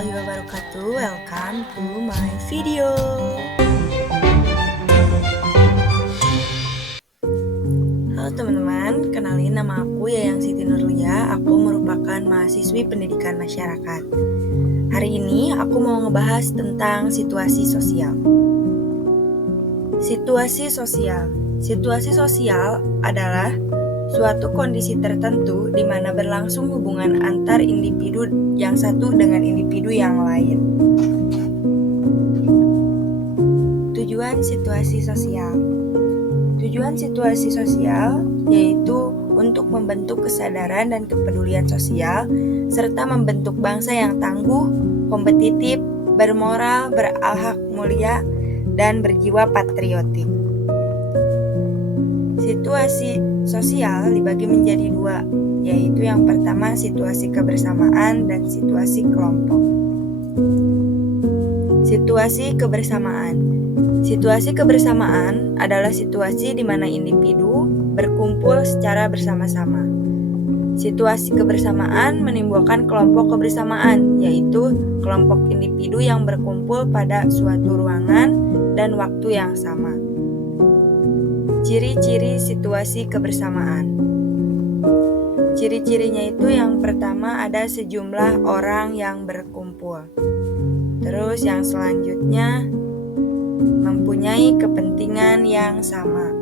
warahmatullahi wabarakatuh. Welcome to my video. Halo teman-teman, kenalin nama aku Yayang Siti Nurlia. Aku merupakan mahasiswi pendidikan masyarakat. Hari ini aku mau ngebahas tentang situasi sosial. Situasi sosial adalah suatu kondisi tertentu di mana berlangsung hubungan antar individu yang satu dengan individu yang lain. Tujuan situasi sosial yaitu untuk membentuk kesadaran dan kepedulian sosial serta membentuk bangsa yang tangguh, kompetitif, bermoral, berakhlak mulia, dan berjiwa patriotik. Situasi sosial dibagi menjadi dua, yaitu yang pertama situasi kebersamaan dan situasi kelompok. Situasi kebersamaan adalah situasi di mana individu berkumpul secara bersama-sama. Situasi kebersamaan menimbulkan kelompok kebersamaan, yaitu kelompok individu yang berkumpul pada suatu ruangan dan waktu yang sama. Ciri-ciri situasi kebersamaan. Ciri-cirinya itu yang pertama ada sejumlah orang yang berkumpul. Terus yang selanjutnya mempunyai kepentingan yang sama.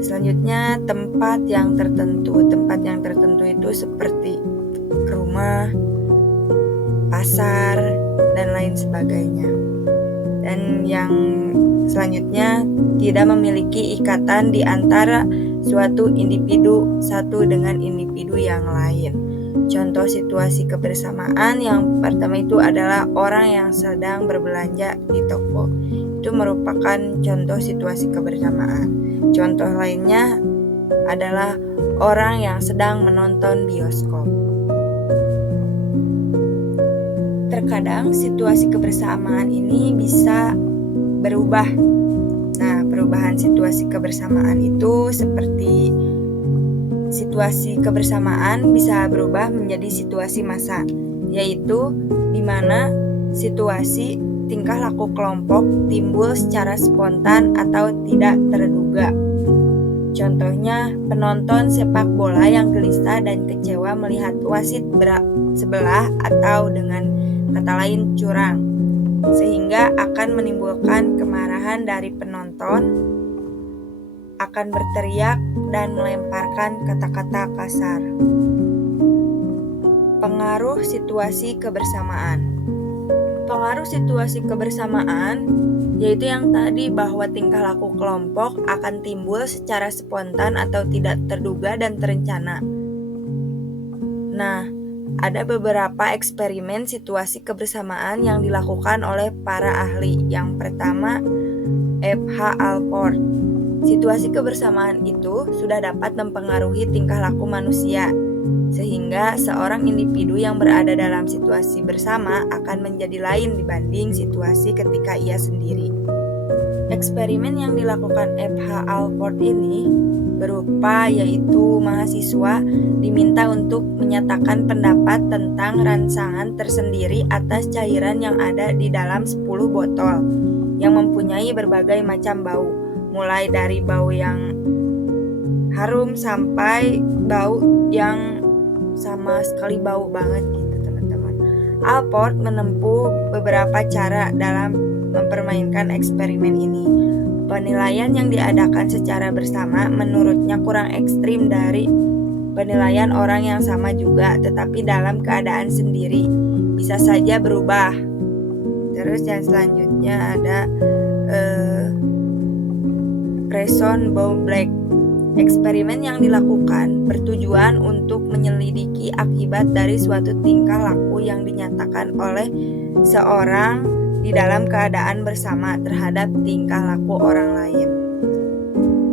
Selanjutnya tempat yang tertentu. Tempat yang tertentu itu seperti rumah, pasar, dan lain sebagainya. Dan yang selanjutnya tidak memiliki ikatan di antara suatu individu satu dengan individu yang lain. Contoh situasi kebersamaan yang pertama itu adalah orang yang sedang berbelanja di toko. Itu merupakan contoh situasi kebersamaan. Contoh lainnya adalah orang yang sedang menonton bioskop. Terkadang situasi kebersamaan ini bisa berubah. Nah, perubahan situasi kebersamaan itu seperti situasi kebersamaan bisa berubah menjadi situasi massa, yaitu di mana situasi tingkah laku kelompok timbul secara spontan atau tidak terduga. Contohnya, penonton sepak bola yang gelisah dan kecewa melihat wasit sebelah atau dengan kata lain curang, sehingga akan menimbulkan kemarahan dari penonton, akan berteriak dan melemparkan kata-kata kasar. Pengaruh situasi kebersamaan. Pengaruh situasi kebersamaan yaitu yang tadi bahwa tingkah laku kelompok akan timbul secara spontan atau tidak terduga dan terencana. Nah, ada beberapa eksperimen situasi kebersamaan yang dilakukan oleh para ahli. Yang pertama, F.H. Alport. Situasi kebersamaan itu sudah dapat mempengaruhi tingkah laku manusia, sehingga seorang individu yang berada dalam situasi bersama akan menjadi lain dibanding situasi ketika ia sendiri. Eksperimen yang dilakukan F.H. Alport ini berupa yaitu mahasiswa diminta untuk menyatakan pendapat tentang rangsangan tersendiri atas cairan yang ada di dalam 10 botol yang mempunyai berbagai macam bau, mulai dari bau yang harum sampai bau yang sama sekali bau banget gitu teman-teman. Alport menempuh beberapa cara dalam mempermainkan eksperimen ini. Penilaian yang diadakan secara bersama menurutnya kurang ekstrim dari penilaian orang yang sama juga, tetapi dalam keadaan sendiri bisa saja berubah. Terus yang selanjutnya ada Reason Black. Eksperimen yang dilakukan bertujuan untuk menyelidiki akibat dari suatu tingkah laku yang dinyatakan oleh seorang di dalam keadaan bersama terhadap tingkah laku orang lain.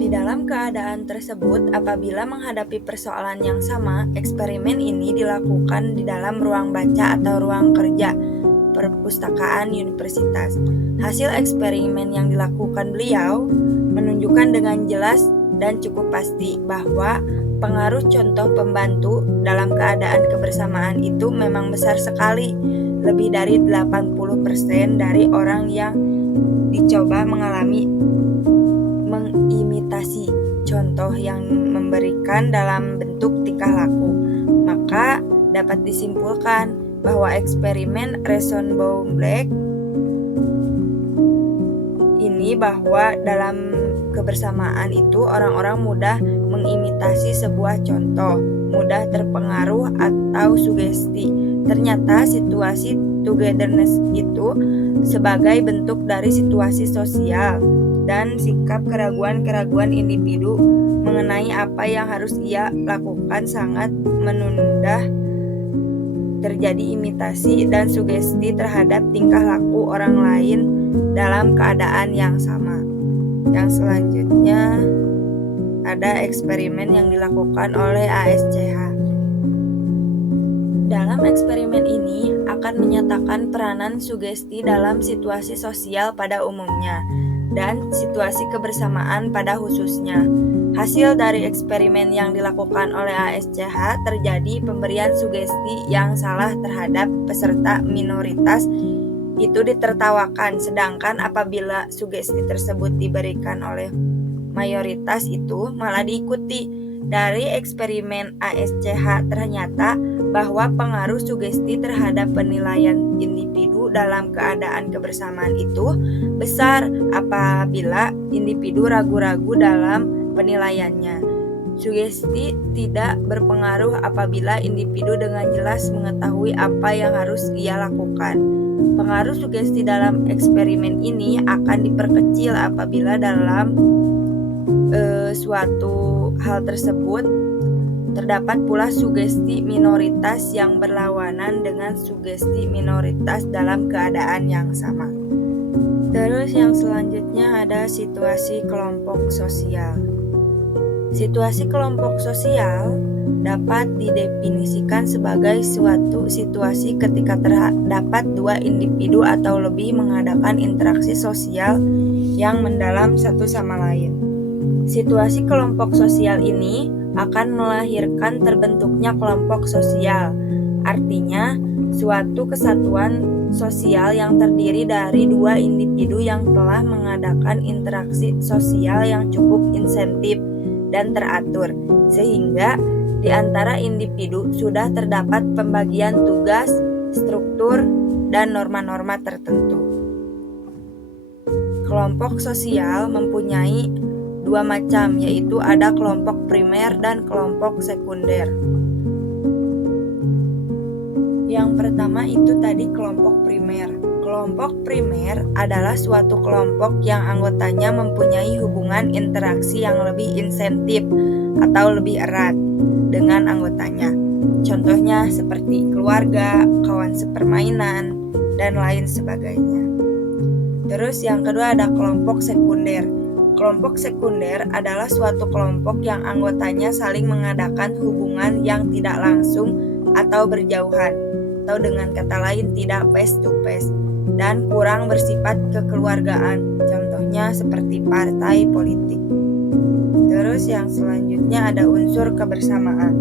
Di dalam keadaan tersebut, apabila menghadapi persoalan yang sama, eksperimen ini dilakukan di dalam ruang baca atau ruang kerja perpustakaan universitas. Hasil eksperimen yang dilakukan beliau menunjukkan dengan jelas dan cukup pasti bahwa Pengaruh contoh pembantu dalam keadaan kebersamaan itu memang besar sekali. Lebih dari 80% dari orang yang dicoba mengimitasi contoh yang memberikan dalam bentuk tingkah laku. Maka dapat disimpulkan bahwa eksperimen Rosenbaum-Black ini bahwa dalam kebersamaan itu orang-orang mudah mengimitasi sebuah contoh, mudah terpengaruh atau sugesti. Ternyata situasi togetherness itu sebagai bentuk dari situasi sosial dan sikap keraguan-keraguan individu mengenai apa yang harus ia lakukan sangat menunda terjadi imitasi dan sugesti terhadap tingkah laku orang lain dalam keadaan yang sama. Yang selanjutnya ada eksperimen yang dilakukan oleh ASCH. Dalam eksperimen ini akan menyatakan peranan sugesti dalam situasi sosial pada umumnya dan situasi kebersamaan pada khususnya. Hasil dari eksperimen yang dilakukan oleh ASCH terjadi pemberian sugesti yang salah terhadap peserta minoritas itu ditertawakan, sedangkan apabila sugesti tersebut diberikan oleh mayoritas itu malah diikuti. Dari eksperimen ASCH ternyata bahwa pengaruh sugesti terhadap penilaian individu dalam keadaan kebersamaan itu besar apabila individu ragu-ragu dalam penilaiannya. Sugesti tidak berpengaruh apabila individu dengan jelas mengetahui apa yang harus ia lakukan. Pengaruh sugesti dalam eksperimen ini akan diperkecil apabila dalam suatu hal tersebut terdapat pula sugesti minoritas yang berlawanan dengan sugesti minoritas dalam keadaan yang sama. Terus yang selanjutnya ada situasi kelompok sosial. Situasi kelompok sosial dapat didefinisikan sebagai suatu situasi ketika terdapat dua individu atau lebih mengadakan interaksi sosial yang mendalam satu sama lain. Situasi kelompok sosial ini akan melahirkan terbentuknya kelompok sosial. Artinya, suatu kesatuan sosial yang terdiri dari dua individu yang telah mengadakan interaksi sosial yang cukup insentif dan teratur, sehingga di antara individu sudah terdapat pembagian tugas, struktur, dan norma-norma tertentu. Kelompok sosial mempunyai dua macam, yaitu ada kelompok primer dan kelompok sekunder. Yang pertama itu tadi kelompok primer. Kelompok primer adalah suatu kelompok yang anggotanya mempunyai hubungan interaksi yang lebih insentif atau lebih erat dengan anggotanya. Contohnya seperti keluarga, kawan sepermainan, dan lain sebagainya. Terus yang kedua ada kelompok sekunder. Kelompok sekunder adalah suatu kelompok yang anggotanya saling mengadakan hubungan yang tidak langsung atau berjauhan, atau dengan kata lain tidak face to face, dan kurang bersifat kekeluargaan. Contohnya seperti partai politik. Terus yang selanjutnya ada unsur kebersamaan.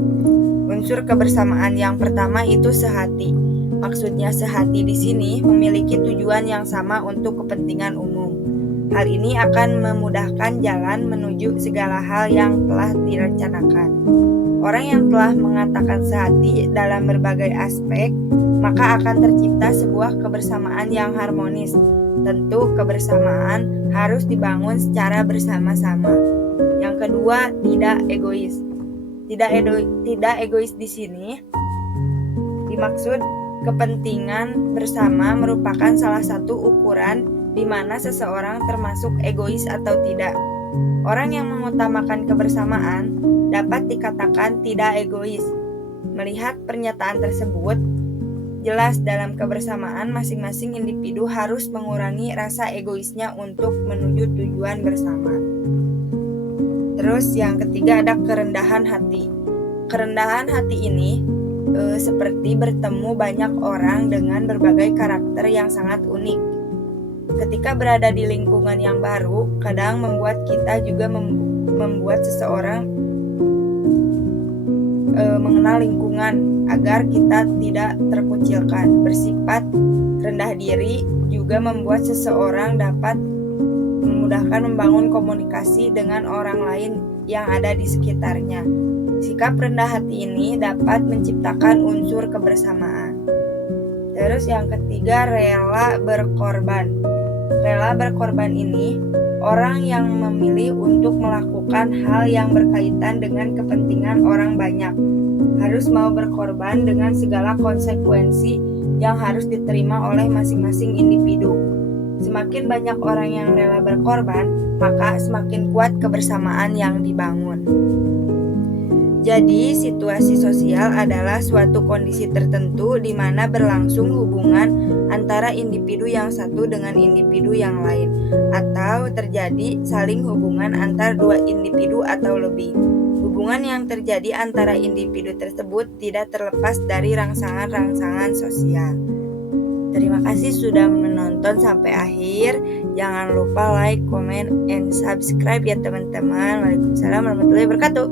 Unsur kebersamaan yang pertama itu sehati. Maksudnya sehati di sini memiliki tujuan yang sama untuk kepentingan umum. Hal ini akan memudahkan jalan menuju segala hal yang telah direncanakan. Orang yang telah mengatakan sehati dalam berbagai aspek, maka akan tercipta sebuah kebersamaan yang harmonis. Tentu kebersamaan harus dibangun secara bersama-sama. Yang kedua, tidak egois. Tidak egois di sini dimaksud kepentingan bersama merupakan salah satu ukuran di mana seseorang termasuk egois atau tidak. Orang yang mengutamakan kebersamaan dapat dikatakan tidak egois. Melihat pernyataan tersebut, jelas dalam kebersamaan masing-masing individu harus mengurangi rasa egoisnya untuk menuju tujuan bersama. Terus yang ketiga ada kerendahan hati. Kerendahan hati ini seperti bertemu banyak orang dengan berbagai karakter yang sangat unik. Ketika berada di lingkungan yang baru, kadang membuat kita juga membuat seseorang mengenal lingkungan agar kita tidak terkucilkan. Bersifat rendah diri juga membuat seseorang dapat memudahkan membangun komunikasi dengan orang lain yang ada di sekitarnya. Sikap rendah hati ini dapat menciptakan unsur kebersamaan. Terus yang ketiga, rela berkorban. Rela berkorban ini orang yang memilih untuk melakukan hal yang berkaitan dengan kepentingan orang banyak, harus mau berkorban dengan segala konsekuensi yang harus diterima oleh masing-masing individu. Semakin banyak orang yang rela berkorban, maka semakin kuat kebersamaan yang dibangun. Jadi, situasi sosial adalah suatu kondisi tertentu di mana berlangsung hubungan antara individu yang satu dengan individu yang lain, atau terjadi saling hubungan antar dua individu atau lebih. Hubungan yang terjadi antara individu tersebut tidak terlepas dari rangsangan-rangsangan sosial. Terima kasih sudah menonton sampai akhir. Jangan lupa like, comment, and subscribe ya teman-teman. Waalaikumsalam warahmatullahi wabarakatuh.